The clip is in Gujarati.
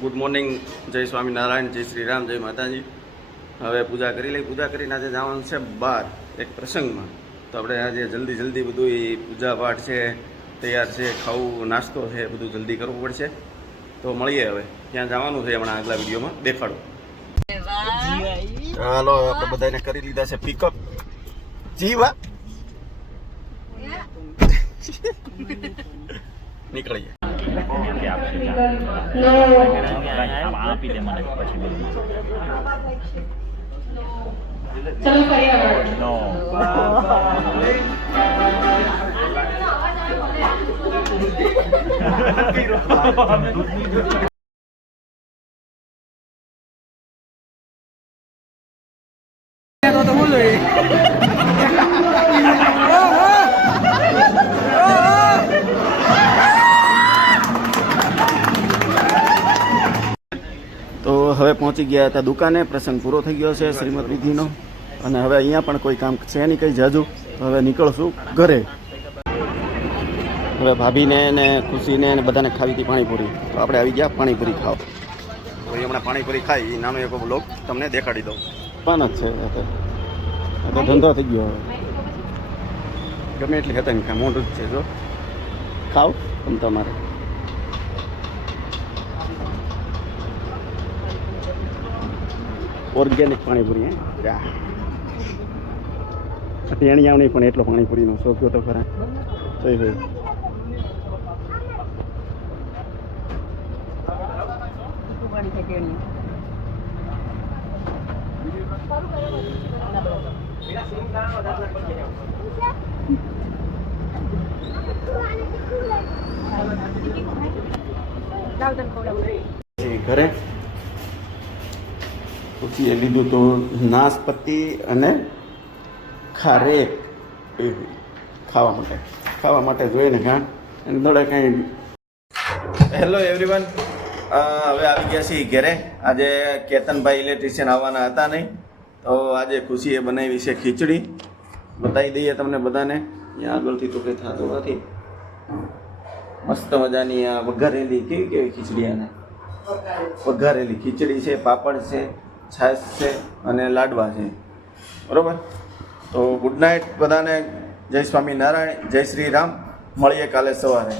ગુડ મોર્નિંગ, જય સ્વામિનારાયણ, જય શ્રી રામ, જય માતાજી. હવે પૂજા કરી લઈ. પૂજા કરીને આજે જવાનું છે બહાર એક પ્રસંગમાં. તો આપણે આજે જલ્દી બધું પૂજા પાઠ છે, તૈયાર છે, ખાવું નાસ્તો છે, બધું જલ્દી કરવું પડશે. તો મળીએ હવે ત્યાં જવાનું છે. હમણાં આગલા વિડીયોમાં દેખાડો. હાલો, આપણે બધાને કરી લીધા છે પિકઅપ. જીવા નીકળીએ. તો હવે પહોંચી ગયા હતા દુકાને. પ્રસંગ પૂરો થઈ ગયો છે શ્રીમદ વિધિનો, અને હવે અહીંયા પણ કોઈ કામ છે નહીં કંઈ જાજુ. તો હવે નીકળશું ઘરે. હવે ભાભીને ને ખુશીને ને બધાને ખાવી હતી પાણીપુરી. તો આપણે આવી ગયા પાણીપુરી ખાવ. તો હમણાં પાણીપુરી ખાઈ એ નાનો એક બ્લોગ તમને દેખાડી દઉં. પણ જ છે તો ધંધો થઈ ગયો. હવે ગમે એટલી હતા ને મોઢું જ છે. જો ખાવ તમે તમારે. ઓર્ગેનિક પાણીપુરી ટેણી આવણી પણ એટલો પાણીપુરીનો શોખ તો ખરા. સહી ભાઈ ઘરે પછી એ લીધું તો નાશપતિ અને ખારેક ખાવા માટે જોઈએ ને. હા, અને દડે કાંઈ. હેલો એવરીવન, હવે આવી ગયા છીએ ઘરે. આજે કેતનભાઈ ઇલેક્ટ્રિશિયન આવવાના હતા નહીં, તો આજે ખુશીએ બનાવી છે ખીચડી. બતાવી દઈએ તમને બધાને. અહીંયા આગળથી તો કંઈ થતું નથી. મસ્ત મજાની આ વઘારેલી કેવી ખીચડી. આને વઘારેલી ખીચડી છે, પાપડ છે, છાશ છે અને લાડવા છે. બરાબર. તો ગુડ નાઇટ બધાને. જય સ્વામિનારાયણ, જય શ્રી રામ. મળીએ કાલે સવારે.